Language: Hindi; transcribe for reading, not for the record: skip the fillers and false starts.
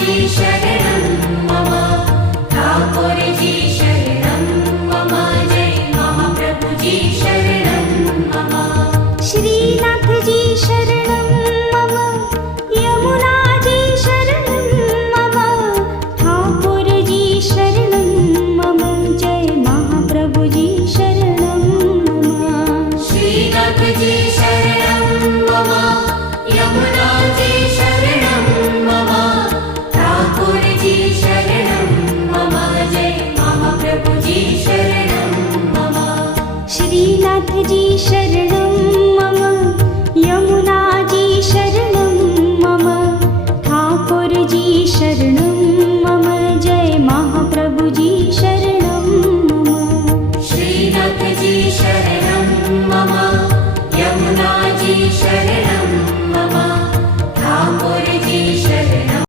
जी शरणं मम ठाकुर जी शरणं मम जय महाप्रभु जी शरणं मम श्रीनाथ जी शरणं मम यमुना जी शरणं मम ठाकुर जी शरणं मम जय महाप्रभु जी शरणं मम श्रीनाथ जी शरणं मम यमुना जी शरणं मम ठाकुर जी शरणं मम जय महाप्रभु जी शरणं मम श्रीनाथ जी शरणं मम यमुना जी शरणं मम ठाकुर जी शरणं मम जय महाप्रभु जी शरणं मम श्रीनाथ जी शरणं मम यमुना जी शरणं